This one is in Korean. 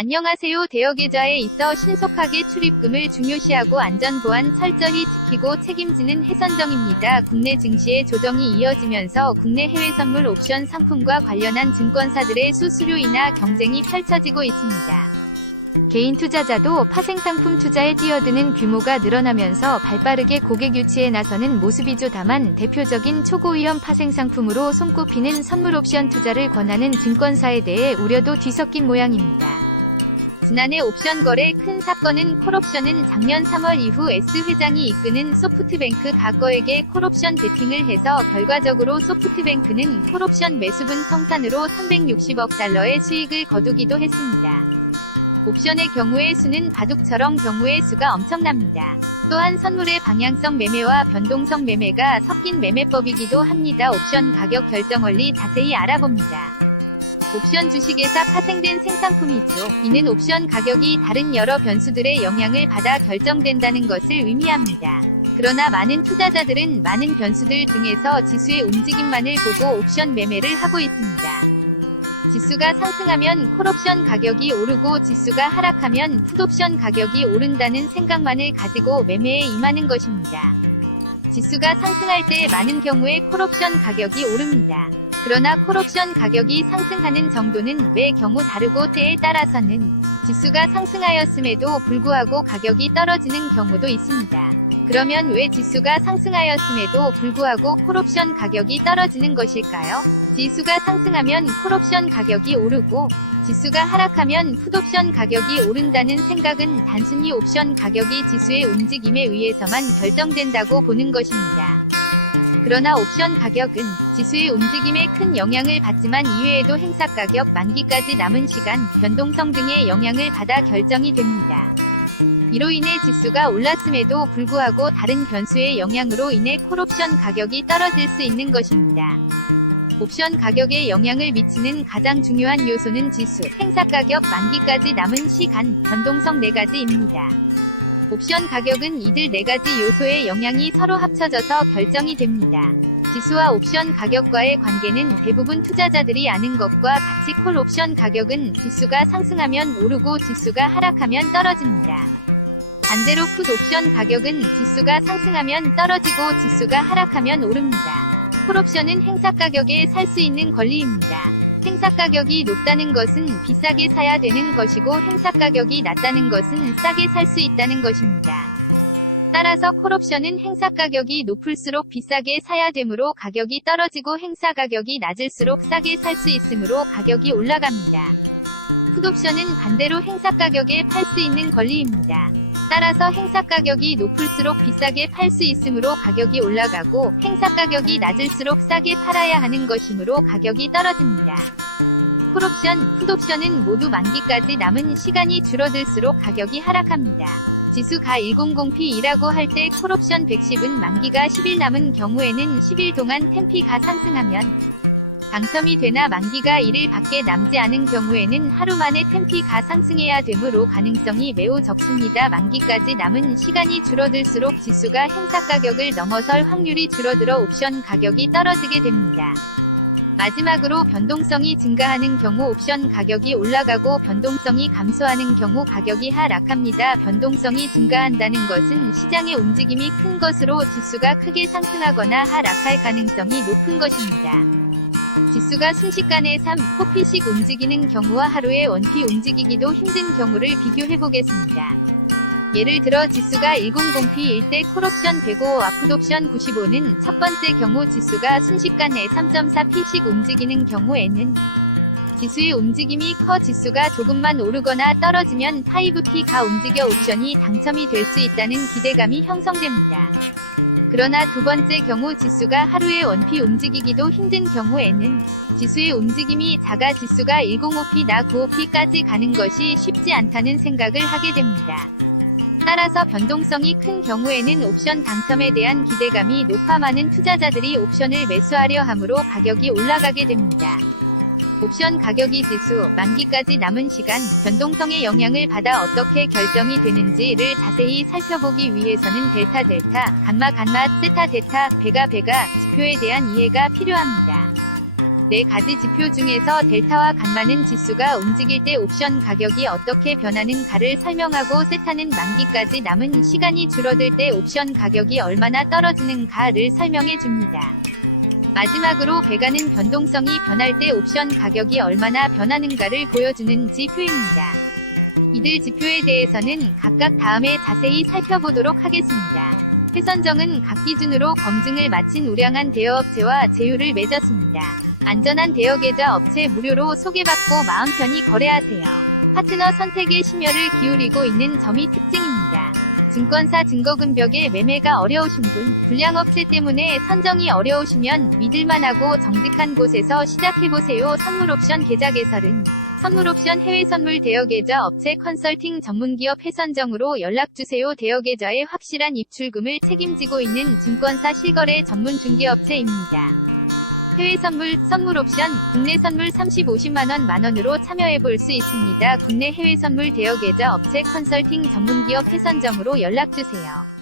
안녕하세요. 대여계좌에 있어 신속하게 출입금을 중요시하고 안전보안 철저히 지키고 책임지는 해선정입니다. 국내 증시의 조정이 이어지면서 국내 해외 선물 옵션 상품과 관련한 증권사들의 수수료이나 경쟁이 펼쳐지고 있습니다. 개인 투자자도 파생상품 투자에 뛰어드는 규모가 늘어나면서 발빠르게 고객 유치에 나서는 모습이죠. 다만 대표적인 초고위험 파생상품으로 손꼽히는 선물옵션 투자를 권하는 증권사에 대해 우려도 뒤섞인 모양입니다. 지난해 옵션 거래 큰 사건은 콜옵션은 작년 3월 이후 S회장이 이끄는 소프트뱅크 가거에게 콜옵션 베팅을 해서 결과적으로 소프트뱅크는 콜옵션 매수분 청산으로 360억 달러의 수익을 거두기도 했습니다. 옵션의 경우의 수는 바둑처럼 경우의 수가 엄청납니다. 또한 선물의 방향성 매매와 변동성 매매가 섞인 매매법이기도 합니다. 옵션 가격 결정 원리 자세히 알아봅니다. 옵션 주식에서 파생된 생산품이죠. 이는 옵션 가격이 다른 여러 변수들의 영향을 받아 결정된다는 것을 의미합니다. 그러나 많은 투자자들은 많은 변수들 중에서 지수의 움직임만을 보고 옵션 매매를 하고 있습니다. 지수가 상승하면 콜옵션 가격이 오르고 지수가 하락하면 풋옵션 가격이 오른다는 생각만을 가지고 매매에 임하는 것입니다. 지수가 상승할 때 많은 경우에 콜옵션 가격이 오릅니다. 그러나 콜옵션 가격이 상승하는 정도는 매 경우 다르고 때에 따라서는 지수가 상승하였음에도 불구하고 가격이 떨어지는 경우도 있습니다. 그러면 왜 지수가 상승하였음에도 불구하고 콜옵션 가격이 떨어지는 것일까요? 지수가 상승하면 콜옵션 가격이 오르고 지수가 하락하면 풋옵션 가격이 오른다는 생각은 단순히 옵션 가격이 지수의 움직임에 의해서만 결정된다고 보는 것입니다. 그러나 옵션 가격은 지수의 움직임에 큰 영향을 받지만 이외에도 행사가격, 만기까지 남은 시간, 변동성 등의 영향을 받아 결정이 됩니다. 이로 인해 지수가 올랐음에도 불구하고 다른 변수의 영향으로 인해 콜옵션 가격이 떨어질 수 있는 것입니다. 옵션 가격에 영향을 미치는 가장 중요한 요소는 지수, 행사가격, 만기까지 남은 시간, 변동성 4가지입니다. 옵션 가격은 이들 4가지 요소의 영향이 서로 합쳐져서 결정이 됩니다. 지수와 옵션 가격과의 관계는 대부분 투자자들이 아는 것과 같이 콜 옵션 가격은 지수가 상승하면 오르고 지수가 하락하면 떨어집니다. 반대로 풋 옵션 가격은 지수가 상승하면 떨어지고 지수가 하락하면 오릅니다. 콜옵션은 행사가격에 살 수 있는 권리입니다. 행사가격이 높다는 것은 비싸게 사야 되는 것이고 행사가격이 낮다는 것은 싸게 살 수 있다는 것입니다. 따라서 콜옵션은 행사가격이 높을수록 비싸게 사야 되므로 가격이 떨어지고 행사가격이 낮을수록 싸게 살 수 있으므로 가격이 올라갑니다. 풋옵션은 반대로 행사가격에 팔 수 있는 권리입니다. 따라서 행사가격이 높을수록 비싸게 팔 수 있으므로 가격이 올라가고 행사가격이 낮을수록 싸게 팔아야 하는 것이므로 가격이 떨어집니다. 콜옵션, 풋옵션은 모두 만기까지 남은 시간이 줄어들수록 가격이 하락합니다. 지수가 100P이라고 할 때 콜옵션 110은 만기가 10일 남은 경우에는 10일 동안 템피가 상승하면 당첨이 되나 만기가 1일 밖에 남지 않은 경우에는 하루 만에 템피가 상승해야 되므로 가능성이 매우 적습니다. 만기까지 남은 시간이 줄어들수록 지수가 행사가격을 넘어설 확률이 줄어들어 옵션 가격이 떨어지게 됩니다. 마지막으로 변동성이 증가하는 경우 옵션 가격이 올라가고 변동성이 감소하는 경우 가격이 하락합니다. 변동성이 증가한다는 것은 시장의 움직임이 큰 것으로 지수가 크게 상승하거나 하락할 가능성이 높은 것입니다. 지수가 순식간에 3-4피씩 움직이는 경우와 하루에 1피 움직이기도 힘든 경우를 비교해보겠습니다. 예를 들어 지수가 100P일 때 콜옵션 105와 풋옵션 95는 첫 번째 경우 지수가 순식간에 3.4피씩 움직이는 경우에는 지수의 움직임이 커 지수가 조금만 오르거나 떨어지면 5P가 움직여 옵션이 당첨이 될 수 있다는 기대감이 형성됩니다. 그러나 두 번째 경우 지수가 하루에 1피 움직이기도 힘든 경우에는 지수의 움직임이 작아 지수가 105P나 95P까지 가는 것이 쉽지 않다는 생각을 하게 됩니다. 따라서 변동성이 큰 경우에는 옵션 당첨에 대한 기대감이 높아 많은 투자자들이 옵션을 매수하려 하므로 가격이 올라가게 됩니다. 옵션 가격이 지수, 만기까지 남은 시간, 변동성의 영향을 받아 어떻게 결정이 되는지를 자세히 살펴보기 위해서는 델타, 감마, 세타, 베가 지표에 대한 이해가 필요합니다. 4가지 지표 중에서 델타와 간마는 지수가 움직일 때 옵션 가격이 어떻게 변하는가를 설명하고 세타는 만기까지 남은 시간이 줄어들 때 옵션 가격이 얼마나 떨어지는가를 설명해 줍니다. 마지막으로 베가는 변동성이 변할 때 옵션 가격이 얼마나 변하는가를 보여주는 지표입니다. 이들 지표에 대해서는 각각 다음에 자세히 살펴보도록 하겠습니다. 해선정은 각 기준으로 검증을 마친 우량한 대여업체와 제휴를 맺었습니다. 안전한 대여계좌 업체 무료로 소개받고 마음 편히 거래하세요. 파트너 선택에 심혈을 기울이고 있는 점이 특징입니다. 증권사 증거금벽에 매매가 어려우신 분, 불량업체 때문에 선정이 어려우시면 믿을만하고 정직한 곳에서 시작해보세요. 선물옵션 계좌 개설은 선물옵션 해외선물 대여계좌 업체 컨설팅 전문기업 해선정으로 연락주세요. 대여계좌의 확실한 입출금을 책임지고 있는 증권사 실거래 전문 중개업체입니다. 해외선물, 선물옵션, 국내 선물 50만원 만원으로 참여해볼 수 있습니다. 국내 해외선물 대여계좌 업체 컨설팅 전문기업 해선정으로 연락주세요.